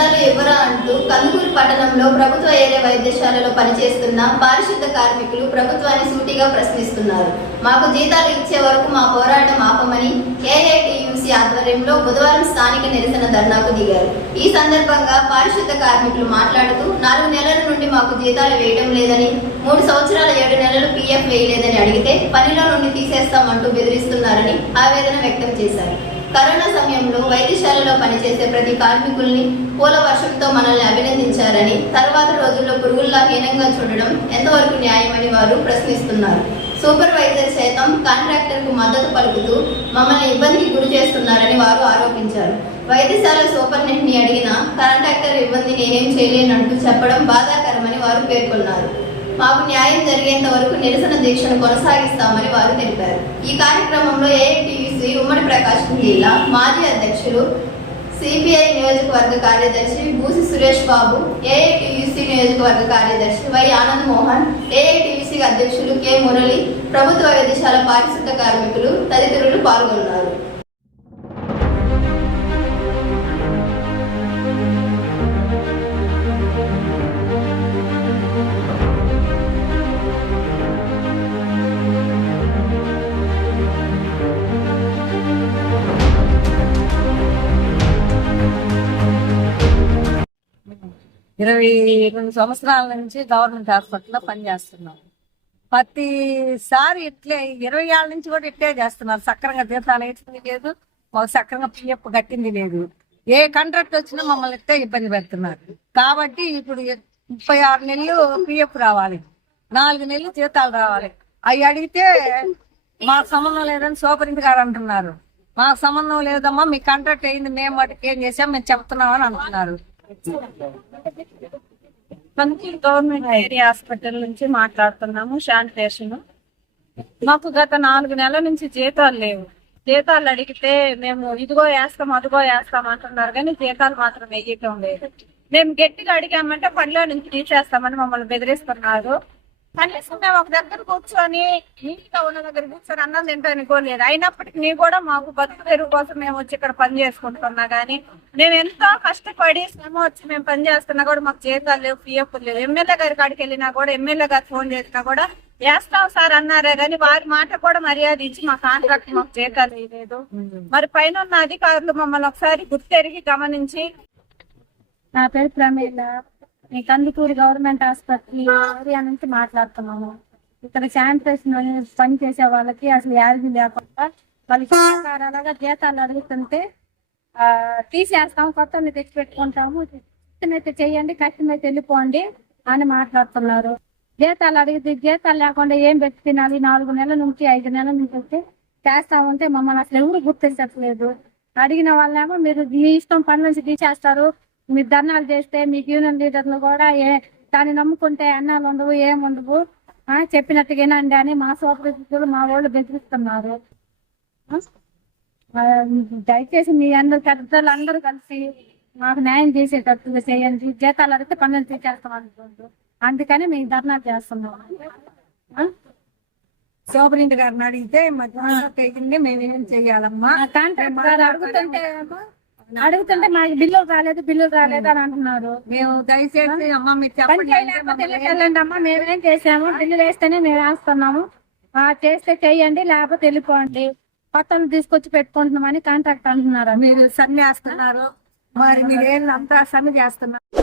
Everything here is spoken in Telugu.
జీతాలు ఇవ్వరా అంటూ కందుకూరు పట్టణంలో ప్రభుత్వ ఏరియా వైద్యశాలలో పనిచేస్తున్న పారిశుద్ధ కార్మికులు ప్రభుత్వాన్ని సూటిగా ప్రశ్నిస్తున్నారు. మాకు జీతాలు ఇచ్చే వరకు మా పోరాటం ఆపమని ఏఐటియుసి ఆధ్వర్యంలో బుధవారం స్థానిక నిరసన ధర్నాకు దిగారు. ఈ సందర్భంగా పారిశుద్ధ కార్మికులు మాట్లాడుతూ నాలుగు నెలల నుండి మాకు జీతాలు వేయడం లేదని మూడు సంవత్సరాల ఏడు నెలలు పీఎఫ్ వేయలేదని అడిగితే పనిలో నుండి తీసేస్తామంటూ బెదిరిస్తున్నారని ఆవేదన వ్యక్తం చేశారు. కరోనా సమయంలో వైద్యశాలలో పనిచేసే ప్రతి కార్మికుల్ని పూల వర్షంతో మనల్ని అభినందించారని తర్వాత రోజుల్లో పురుగుల్లా హీనంగా చూడడం ఎంతవరకు న్యాయమని వారు ప్రశ్నిస్తున్నారు. సూపర్వైజర్ సైతం కాంట్రాక్టర్కు మద్దతు పలుకుతూ మమ్మల్ని ఇబ్బందికి గురి చేస్తున్నారని వారు ఆరోపించారు. వైద్యశాల సూపరింటెండెంట్ని అడిగినా కాంట్రాక్టర్ ఇబ్బంది నేనేం చేయలేనంటూ చెప్పడం బాధాకరమని వారు పేర్కొన్నారు. మాకు న్యాయం జరిగేంత వరకు నిరసన దీక్షను కొనసాగిస్తామని వారు తెలిపారు. ఈ కార్యక్రమంలో ఏఐటియుసి ఉమ్మడి ప్రకాశం జిల్లా మాజీ అధ్యక్షులు సిపిఐ నియోజకవర్గ కార్యదర్శి బూసి సురేష్ బాబు ఏఐటియుసి నియోజకవర్గ కార్యదర్శి వై ఆనంద్ మోహన్ ఏఐటియుసి అధ్యక్షులు కె మురళి ప్రభుత్వ వైద్యశాల పారిశుద్ధ కార్మికులు తదితరులు పాల్గొన్నారు. ఇరవై రెండు సంవత్సరాల నుంచి గవర్నమెంట్ హాస్పిటల్లో పనిచేస్తున్నాం. ప్రతిసారి ఇట్లే ఇరవై ఏళ్ళ నుంచి కూడా ఇట్లే చేస్తున్నారు. సక్రంగా జీతాలు వేసింది లేదు మాకు సక్రంగా పిఎఫ్ కట్టింది లేదు. ఏ కాంట్రాక్ట్ వచ్చినా మమ్మల్ని ఇట్టే ఇబ్బంది పెడుతున్నారు. కాబట్టి ఇప్పుడు ముప్పై ఆరు నెలలు పిఎఫ్ రావాలి నాలుగు నెలలు జీతాలు రావాలి. అవి అడిగితే మాకు సంబంధం లేదని సూపరింటి గారు అంటున్నారు. మాకు సంబంధం లేదమ్మా మీ కాంట్రాక్ట్ అయింది మేము వాటికి ఏం చేసాం మేము చెప్తున్నామని అంటున్నారు. పంకి గవర్నమెంట్ ఏరియా హాస్పిటల్ నుంచి మాట్లాడుతున్నాము శానిటేషన్ మాకు గత నాలుగు నెలల నుంచి జీతాలు లేవు. జీతాలు అడిగితే మేము ఇదిగో వేస్తాం అదిగో వేస్తాం అంటున్నారు కానీ జీతాలు మాత్రం వేయటం లేదు. మేము గట్టిగా అడిగామంటే పనిలో నుంచి తీసేస్తామని మమ్మల్ని బెదిరిస్తున్నారు. కనీసం మేము ఒక దగ్గర కూర్చొని నీట్గా ఉన్న దగ్గర కూర్చొని అన్నం తింటానికి అయినప్పటికీ నీ కూడా మాకు బతుకు తెరువు కోసం మేము వచ్చి ఇక్కడ పని చేసుకుంటున్నా కానీ మేము ఎంతో కష్టపడి శ్రమ వచ్చి మేము పని చేస్తున్నా కూడా మాకు జీతాలు లేవు పిఎఫ్ లేవు. ఎమ్మెల్యే గారి కాడికి వెళ్ళినా కూడా ఎమ్మెల్యే గారు ఫోన్ చేసినా కూడా వేస్తాం సార్ అన్నారే కానీ వారి మాట కూడా మర్యాద ఇచ్చి మా కాంట్రాక్ట్ మాకు జీతాలు వేయలేదు మరి పైన ఉన్న అధికారులు మమ్మల్ని ఒకసారి గుర్తెరిగి గమనించి నా పేరు Pramila. Kandukur government hospital area నుంచి మాట్లాడుతున్నాము. ఇక్కడ శానిటేషన్ పని చేసే వాళ్ళకి అసలు యాలజీ లేకుండా వాళ్ళకి సహకారాలుగా జీతాలు అడుగుతుంటే ఆ, తీసేస్తాం కొత్త తెచ్చి పెట్టుకుంటాము ఇష్టమైతే చెయ్యండి కష్టమైతే వెళ్ళిపోండి అని మాట్లాడుతున్నారు. జీతాలు అడిగితే జీతాలు లేకుండా ఏం పెట్టి తినాలి? నాలుగు నెలల నుంచి ఐదు నెలల నుంచి వచ్చి చేస్తా ఉంటే మమ్మల్ని అసలు ఎవరు గుర్తించట్లేదు. అడిగిన వాళ్ళేమో మీరు మీ ఇష్టం పని నుంచి తీసేస్తారు. మీరు ధర్నాలు చేస్తే మీకు యూనియన్ లీడర్లు కూడా ఏ దాన్ని నమ్ముకుంటే అన్నాలు ఉండవు ఏం ఉండవు. ఆ, చెప్పినట్టుగా వినండి అని మా సోపరిస్తులు మా వాళ్ళు బెదిరిస్తున్నారు. దయచేసి మీ అందరు పెద్దలు అందరూ కలిసి మాకు న్యాయం చేసేటట్టుగా చేయండి. జీతాలు అడిగితే పనులు తీసేస్తాం అనుకుంటూ. అందుకని మేము ధర్నా చేస్తున్నాం? సూపరింటి గారిని అడిగితే మా కాంట్రాక్ట్ అయింది మేము ఏం చెయ్యాలమ్మా కాంట్రాక్ట్ అడుగుతుంటే అడుగుతుంటే మాకు బిల్లులు రాలేదు బిల్లులు రాలేదు అని అంటున్నారు. మేము దయచేసి అమ్మ మీరు చెప్పండి. వెళ్ళండి అమ్మా మేమేం చేసాము. బిల్లులు వేస్తేనే మేము వేస్తున్నాము చేస్తే చెయ్యండి లేకపోతే వెళ్ళిపోండి. కొత్తలు తీసుకొచ్చి పెట్టుకుంటున్నామని కాంట్రాక్ట్ అంటున్నారు. మీరు సమ్మె వేస్తున్నారు. మరి మీరు అంతా సమ్మె చేస్తున్నారు?